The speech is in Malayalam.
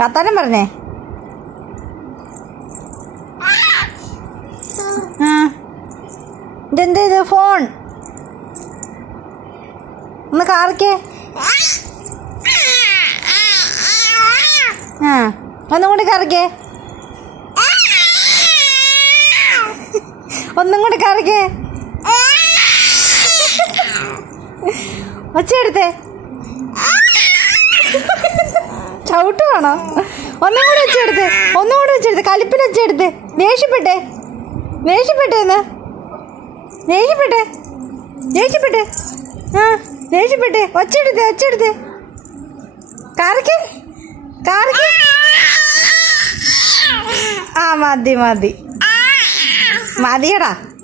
വർത്താനം പറഞ്ഞേ. ആ. ഇതെന്ത് ഇത്? ഫോൺ. ഒന്ന് കാറിക്കേ. ആ. ഒന്നും കൂടി കറക്കേ. ഒന്നും കൂടി കറിക്കേ ചവിട്ട് ചവിട്ടുവാണോ ഒന്നും കൂടി എടുത്തേ. ഒന്നും കൂടി എടുത്തേ. കലിപ്പിൽ എടുത്തേ. ദേഷ്യപ്പെട്ടേ. ദേഷ്യപ്പെട്ടേന്ന് ദേഷ്യപ്പെട്ടേ. ദേഷ്യപ്പെട്ടേ. ആ ദേഷ്യപ്പെട്ടേ. ഒച്ച എടുത്തേ ഒച്ച എടുത്തേ. കാറിക്ക് കാറിക്ക് ആ മതി മതി. madeira.